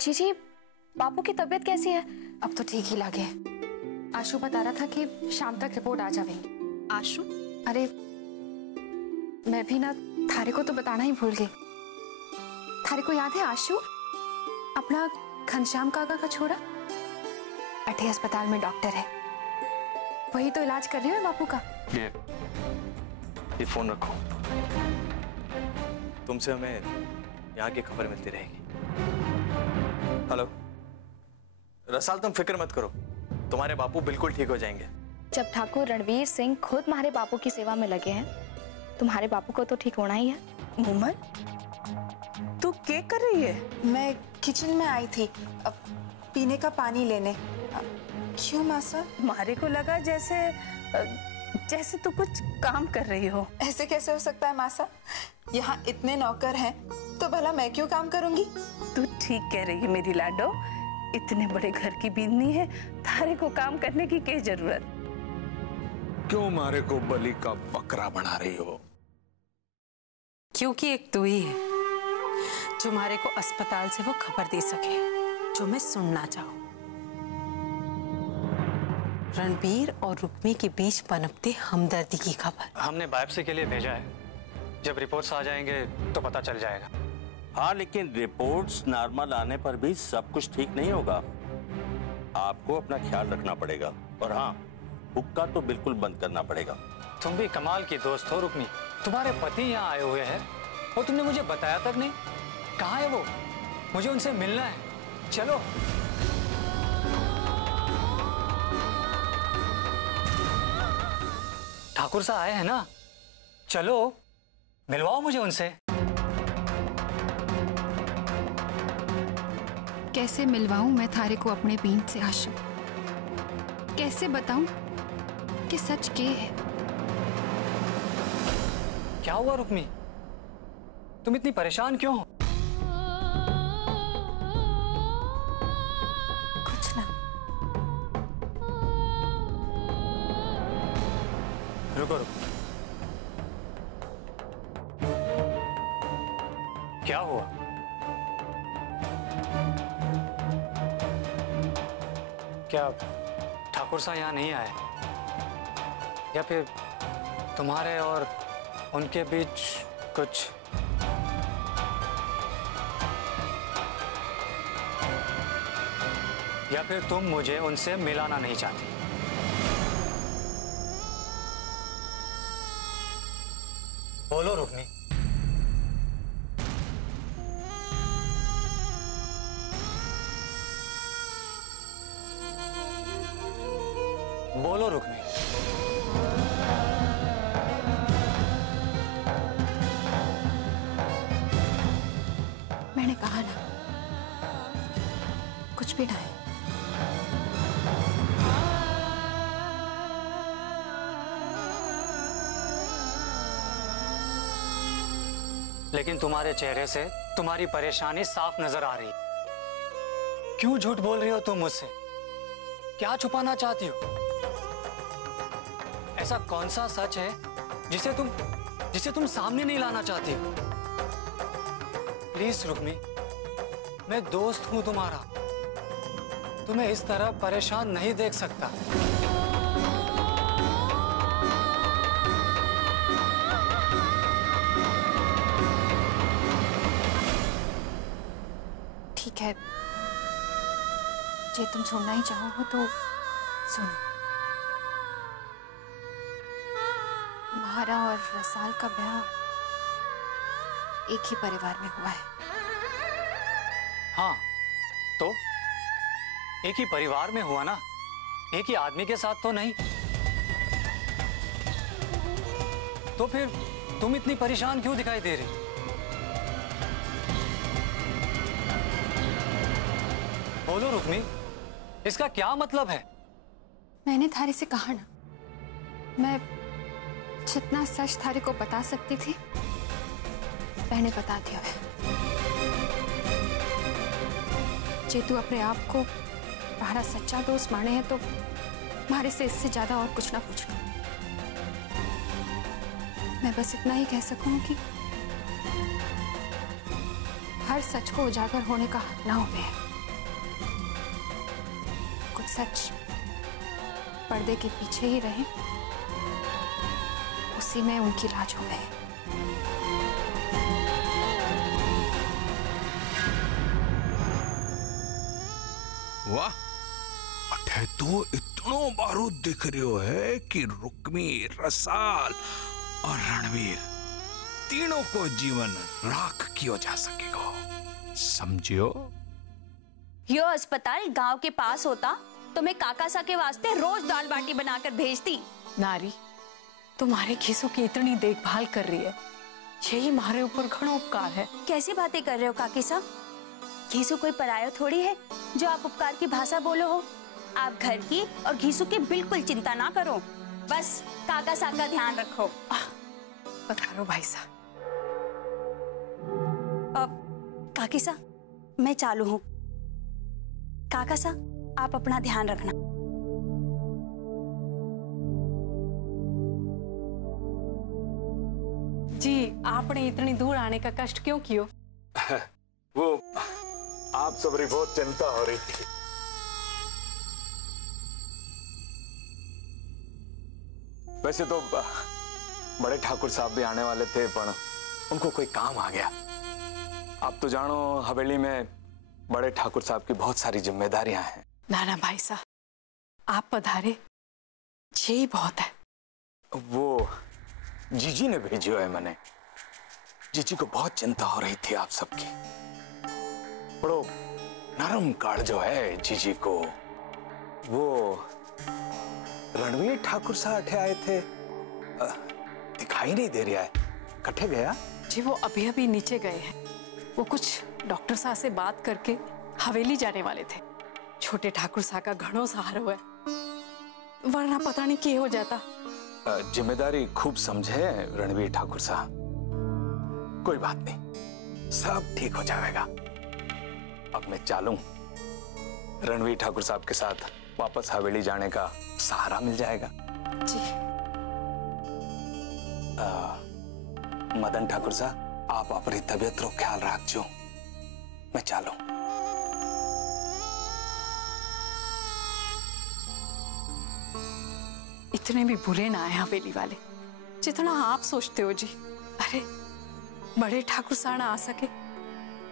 जीजी, बापू की तबीयत कैसी है? अब तो ठीक ही लगे। आशु बता रहा था कि शाम तक रिपोर्ट आ जाएगी। आशु? अरे मैं भी ना थारे को तो बताना ही भूल गई। थारे को याद है आशु, अपना घनश्याम काका का छोरा? अठे अस्पताल में डॉक्टर है, वही तो इलाज कर रहे हैं बापू का। ये फोन रखो, तुमसे हमें यहाँ की खबर मिलती रहेगी। हेलो रसाल, तुम फिक्र मत करो, तुम्हारे बापू बिल्कुल ठीक हो जाएंगे। जब ठाकुर रणवीर सिंह खुद तुम्हारे बापू की सेवा में लगे हैं, तुम्हारे बापू को तो ठीक होना ही है। मोमन, तू क्या कर रही है? मैं किचन में आई थी अब पीने का पानी लेने। क्यों मासा? मारे को लगा जैसे तू कुछ काम कर रही हो। ऐसे कैसे हो सकता है मासा? यहाँ इतने नौकर हैं तो भला मैं क्यों काम करूंगी? तू ठीक कह रही है मेरी लाडो, इतने बड़े घर की बींदनी है, थारे को काम करने की क्या जरूरत? क्यों मारे को बलि का बकरा बना रही हो? क्योंकि एक तू ही है जो मारे को अस्पताल से वो खबर दे सके जो मैं सुनना चाहूं। रणबीर और रुक्मी के बीच पनपते हमदर्दी की खबर। हमने बायोप्सी के लिए भेजा है, जब रिपोर्ट्स आ जाएंगे तो पता चल जाएगा। हाँ, लेकिन रिपोर्ट्स नॉर्मल आने पर भी सब कुछ ठीक नहीं होगा। आपको अपना ख्याल रखना पड़ेगा और हाँ, हुक्का तो बिल्कुल बंद करना पड़ेगा। तुम भी कमाल की दोस्त हो रुक्मी, तुम्हारे पति यहाँ आए हुए हैं और तुमने मुझे बताया तक नहीं। कहाँ है वो? मुझे उनसे मिलना है, चलो। ठाकुर साहब आए हैं ना, चलो मिलवाओ मुझे उनसे। कैसे मिलवाऊं मैं थारे को अपने बीन से आशु? कैसे बताऊं कि सच के है? क्या हुआ रुक्मी, तुम इतनी परेशान क्यों हो? कुछ ना। रुको रुको, क्या हुआ? क्या ठाकुर साहब यहाँ नहीं आए, या फिर तुम्हारे और उनके बीच कुछ? या फिर तुम मुझे उनसे मिलाना नहीं चाहती? बोलो रुक्मी। बोलो रुक्मी। मैंने कहा ना, कुछ भी ना है। लेकिन तुम्हारे चेहरे से तुम्हारी परेशानी साफ नजर आ रही। क्यों झूठ बोल रही हो तुम मुझसे? क्या छुपाना चाहती हो? ऐसा कौन सा सच है जिसे तुम सामने नहीं लाना चाहती हो? प्लीज रुक्मी, मैं दोस्त हूं तुम्हारा, तुम्हें इस तरह परेशान नहीं देख सकता। ठीक है, जे तुम सुनना ही चाहो तो सुनो। महारा और रसाल का ब्याह एक ही परिवार में हुआ है। हाँ, तो एक ही परिवार में हुआ ना, एक ही आदमी के साथ तो नहीं। तो फिर तुम इतनी परेशान क्यों दिखाई दे रही? बोलो रुक्मी, इसका क्या मतलब है? मैंने थारे से कहा ना, मैं जितना सच थारे को बता सकती थी मैंने बता दिया है। जे तू अपने आप को हमारा सच्चा दोस्त माने है तो हमारे से इससे ज्यादा और कुछ ना पूछना। मैं बस इतना ही कह सकूं कि हर सच को उजागर होने का हक ना होवे। कुछ सच पर्दे के पीछे ही रहे, उसी में उनकी लाज हो गए। वाह, अठे तो इतनो बारूद दिख रही है कि रुक्मी, रसाल और रणवीर तीनों को जीवन राख किया जा सकेगा, समझियो? यो अस्पताल गांव के पास होता तो मैं काका सा के वास्ते रोज दाल बाटी बनाकर भेजती। नारी तुम्हारे घीसू की इतनी देखभाल कर रही है, यही हमारे ऊपर घणो उपकार है। कैसी बातें कर रहे हो काकी साहब? घीसू कोई पराया थोड़ी है जो आप उपकार की भाषा बोलो हो। आप घर की और घीसू की बिल्कुल चिंता ना करो, बस काका साहब का ध्यान रखो। पधारो भाई साहब। अब काकी साहब मैं चालू हूँ। काका साहब आप अपना ध्यान रखना। जी, आपने इतनी दूर आने का कष्ट क्यों कियो? वो आप सबरी बहुत चिंता हो रही थी। वैसे तो बड़े ठाकुर साहब भी आने वाले थे, पर उनको कोई काम आ गया। आप तो जानो हवेली में बड़े ठाकुर साहब की बहुत सारी जिम्मेदारियां हैं। नाना भाई साहब, आप पधारे, यही बहुत है। वो जीजी ने भेजी है मैंने। जीजी को बहुत चिंता हो रही थी आप सबकी। बड़ो नरम काल जो है जीजी को। वो रणवीर ठाकुर साहब आए थे, दिखाई नहीं दे रहा है, कट्ठे गया? जी वो अभी अभी नीचे गए हैं। वो कुछ डॉक्टर साहब से बात करके हवेली जाने वाले थे। छोटे ठाकुर साहब का घणो सहारा हुआ है, वरना पता नहीं क्या हो जाता। जिम्मेदारी खूब समझे रणवीर ठाकुर साहब। कोई बात नहीं, सब ठीक हो जाएगा। अब मैं चालूं, रणवीर ठाकुर साहब के साथ वापस हवेली जाने का सहारा मिल जाएगा। जी। मदन ठाकुर साहब, आप अपनी तबीयत रो ख्याल रखजो। मैं चालूं। इतने भी बुरे ना है हवेली वाले जितना आप सोचते हो जी। अरे बड़े ठाकुर साहब ना आ सके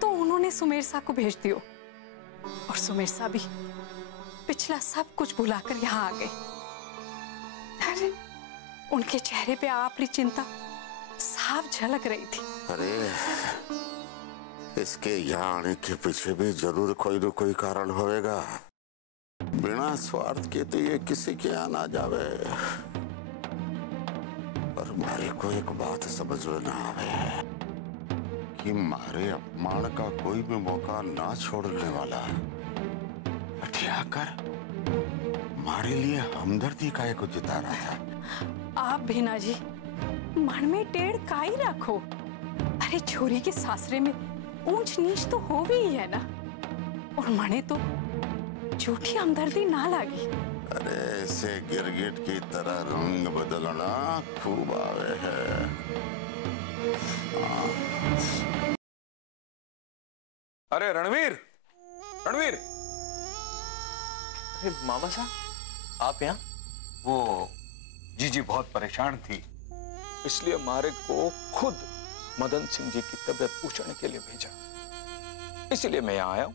तो उन्होंने सुमेर साहब को भेज दियो, और सुमेर साहब भी पिछला सब कुछ भुलाकर यहाँ आ गए। अरे उनके चेहरे पे आपकी चिंता साफ झलक रही थी। अरे इसके यहाँ आने के पीछे भी जरूर कोई न कोई कारण होएगा। बिना स्वार्थ के तो ये किसी के यहाँ ना जावे। पर मारे को एक बात समझ में ना आवे कि मारे अपमान का कोई भी मौका ना छोड़ने वाला हटिया कर मारे लिए हमदर्दी का एक जिता रहा था। आप भीना जी मन में टेढ़ काई रखो। अरे छोरी के सासरे में ऊंच नीच तो हो भी है ना, और मने तो झूठी हमदर्दी ना लगी। अरे इसे गिरगिट की तरह रंग बदलना खूब आवे है। अरे रणवीर, रणवीर! अरे मामा साहब, आप यहाँ? वो जीजी बहुत परेशान थी, इसलिए मारे को खुद मदन सिंह जी की तबीयत पूछने के लिए भेजा। इसलिए मैं यहाँ आया हूँ।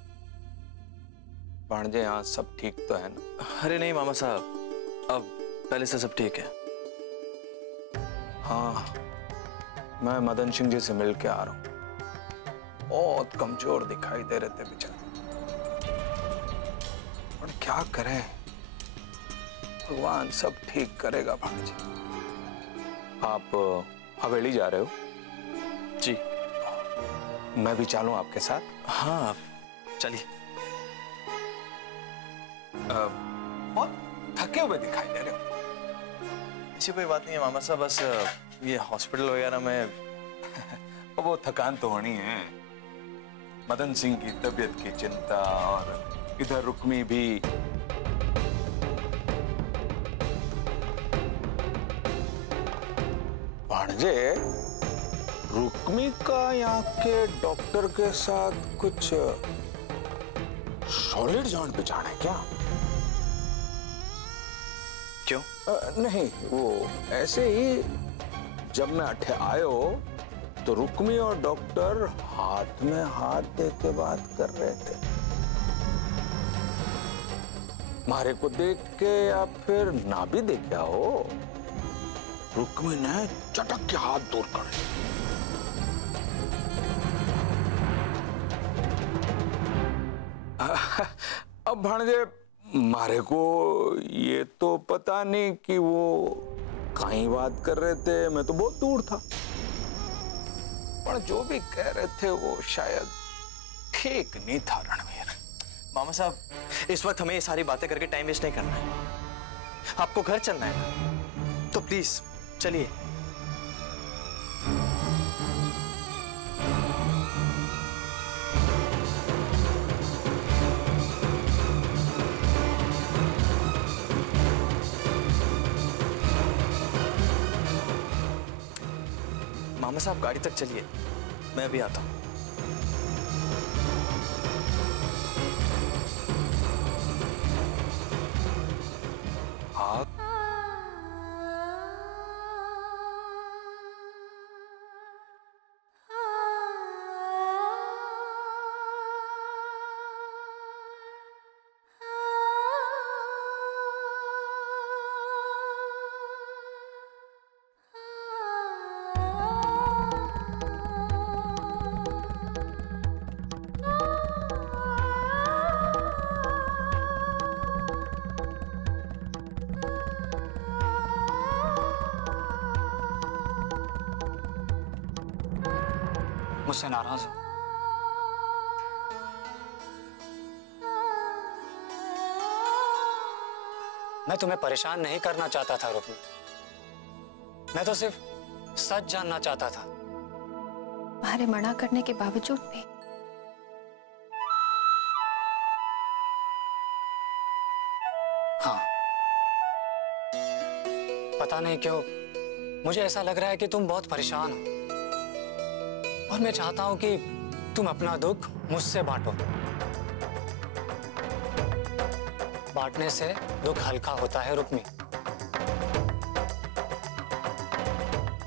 भांजे, यहाँ सब ठीक तो है ना? अरे नहीं मामा साहब, अब पहले से सब ठीक है। हाँ, मैं मदन सिंह जी से मिल के आ रहा हूँ। बहुत कमजोर दिखाई दे रहे थे बेचारे, और क्या करें, भगवान सब ठीक करेगा। भांजे, आप हवेली जा रहे हो? जी। मैं भी चलूं आपके साथ? हाँ चलिए। बहुत थके हुए दिखाई दे रहे हो। ऐसी कोई बात नहीं है मामा साहब, बस ये हॉस्पिटल वगैरह में वो थकान तो होनी है। मदन सिंह की तबीयत की चिंता, और इधर रुक्मी भी। भांजे, रुक्मी का यहाँ के डॉक्टर के साथ कुछ सॉलिड जान पहचान है क्या? क्यों? नहीं, वो ऐसे ही जब मैं अठे आयो तो रुक्मी और डॉक्टर हाथ में हाथ दे के बात कर रहे थे। मारे को देख के या फिर ना भी देखा हो, रुक्मी ने चटक के हाथ दूर कर लिया। अब भाणजे मारे को ये तो पता नहीं कि वो कहीं बात कर रहे थे, मैं तो बहुत दूर था। पर जो भी कह रहे थे वो शायद ठीक नहीं था रणवीर। मामा साहब, इस वक्त हमें ये सारी बातें करके टाइम वेस्ट नहीं करना है। आपको घर चलना है तो प्लीज चलिए। मामा साहब गाड़ी तक चलिए, मैं अभी आता हूं। मुझसे नाराज हो? मैं तुम्हें परेशान नहीं करना चाहता था रुक्मी, मैं तो सिर्फ सच जानना चाहता था। तुम्हारे मना करने के बावजूद भी हाँ, पता नहीं क्यों मुझे ऐसा लग रहा है कि तुम बहुत परेशान हो और मैं चाहता हूं कि तुम अपना दुख मुझसे बांटो। बांटने से दुख हल्का होता है रुक्मी।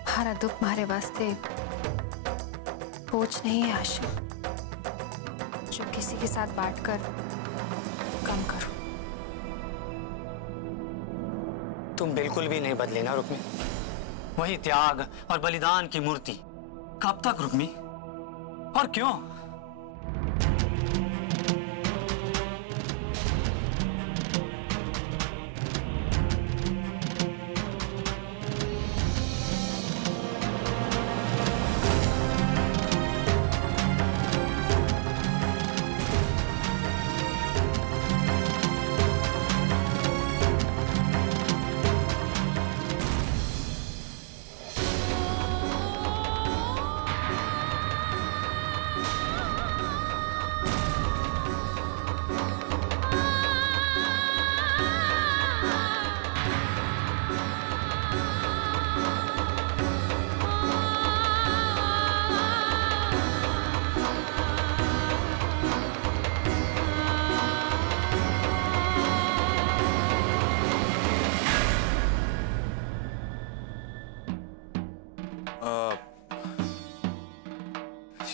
हमारा दुख हमारे वास्ते बोझ नहीं है आशु, जो किसी के साथ बांटकर कम करो। तुम बिल्कुल भी नहीं बदली ना रुक्मी, वही त्याग और बलिदान की मूर्ति। कब तक रुक्मी, और क्यों?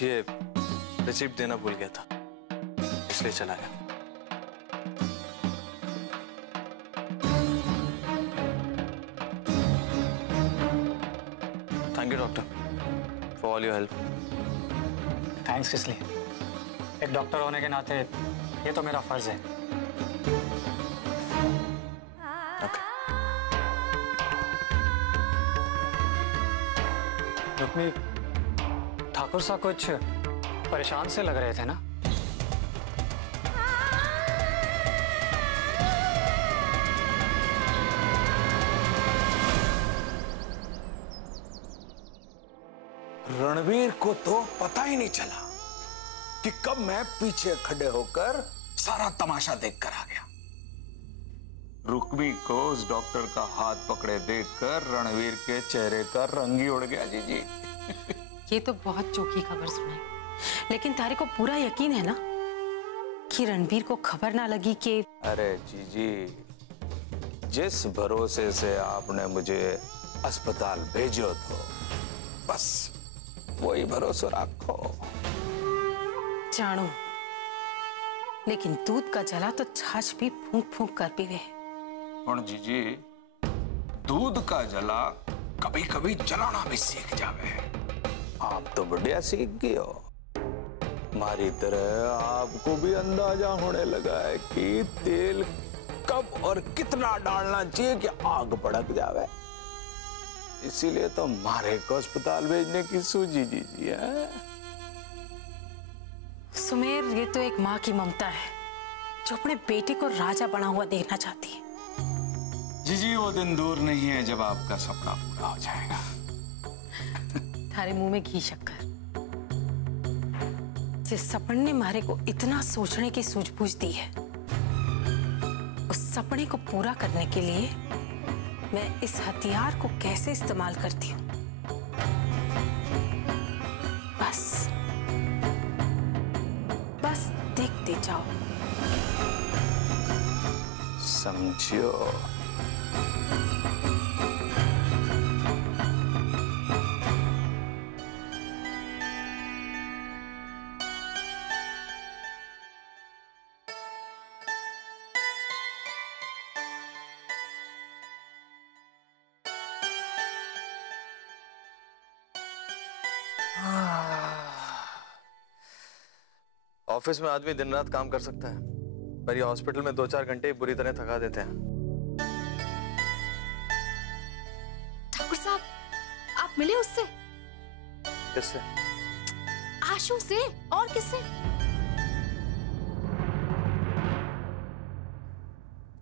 ये रिसिप्ट देना भूल गया था, इसलिए चला गया। Thank you doctor for all your help. Thanks किस लिए? एक डॉक्टर होने के नाते ये तो मेरा फर्ज है। रुक्मी, ठाकुर साहब कुछ परेशान से लग रहे थे ना? रणवीर को तो पता ही नहीं चला कि कब मैं पीछे खड़े होकर सारा तमाशा देखकर आ गया। रुक्मी को उस डॉक्टर का हाथ पकड़े देखकर रणवीर के चेहरे का रंग ही उड़ गया। जी जी ये तो बहुत चौकी खबर सुनाई, लेकिन तारे को पूरा यकीन है ना कि रणबीर को खबर ना लगी कि... अरे जीजी, जिस भरोसे से आपने मुझे अस्पताल भेजो तो बस वही भरोसा रखो। जानू, लेकिन दूध का जला तो छाछ भी फूंक फूंक कर पीवे। और जीजी, दूध का जला कभी कभी जलाना भी सीख जावे। आप तो बढ़िया सीख गए हो। हमारी तरह आपको भी अंदाजा होने लगा है कि तेल कब और कितना डालना चाहिए कि आग भड़क जावे। इसीलिए तो मारे को अस्पताल भेजने की सूझी जीजी है। सुमेर, ये तो एक माँ की ममता है जो अपने बेटे को राजा बना हुआ देखना चाहती है। जीजी, वो दिन दूर नहीं है जब आपका सपना पूरा हो जाएगा। थारे मुंह में घी शक्कर। जिस सपने ने मारे को इतना सोचने की सूझबूझ दी है, उस सपने को पूरा करने के लिए मैं इस हथियार को कैसे इस्तेमाल करती हूँ, बस देखते जाओ। समझो। ऑफिस में आदमी दिन रात काम कर सकता है, पर ये हॉस्पिटल में 2-4 घंटे बुरी तरह थका देते हैं। ठाकुर साहब, आप मिले उससे? किससे? आशु से। और किससे?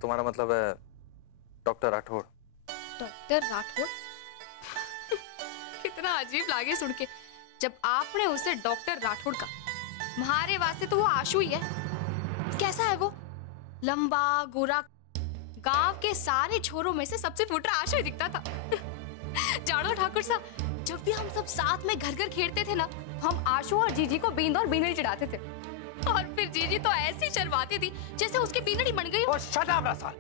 तुम्हारा मतलब है डॉक्टर राठौड़? डॉक्टर राठौड़? कितना अजीब लागे सुन के, जब आपने उसे डॉक्टर राठौड़ का। हमारे वास्ते तो वो आशु ही है। कैसा है वो? लंबा गोरा, गांव के सारे छोरों में से सबसे फुटरा आशु ही दिखता था। जानो ठाकुर साहब, जब भी हम सब साथ में घर घर खेलते थे ना, हम आशु और जीजी को बींद और बीनड़ी चढ़ाते थे, और फिर जीजी तो ऐसी शर्माती थी जैसे उसकी बीनड़ी बन गई। और शट अप रसाल।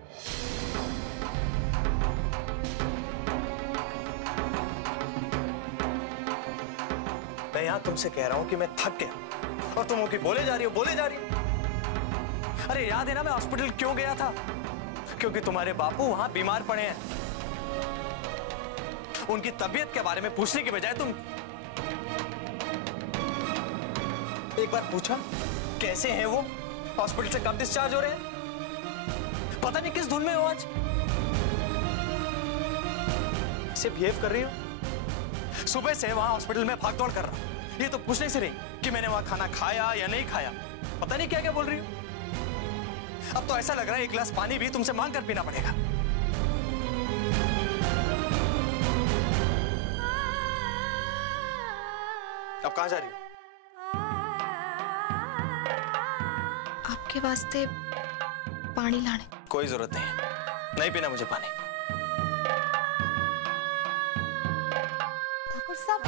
मैं यहाँ तुमसे कह रहा हूँ कि मैं थक गया और तुम की बोले जा रही हो। अरे याद है ना मैं हॉस्पिटल क्यों गया था? क्योंकि तुम्हारे बापू वहां बीमार पड़े हैं। उनकी तबीयत के बारे में पूछने की बजाय तुम एक बार पूछा कैसे हैं वो, हॉस्पिटल से कब डिस्चार्ज हो रहे हैं, पता नहीं किस धुन में हो आज। ऐसे बिहेव कर रही हो। सुबह से वहां हॉस्पिटल में भागदौड़ कर रहा हूं, ये तो पूछने से नहीं कि मैंने वहां खाना खाया या नहीं खाया। पता नहीं क्या क्या बोल रही हो। अब तो ऐसा लग रहा है एक गिलास पानी भी तुमसे मांग कर पीना पड़ेगा। अब कहां जा रही हो? आपके वास्ते पानी लाने। कोई जरूरत नहीं पीना मुझे पानी। ठाकुर साहब,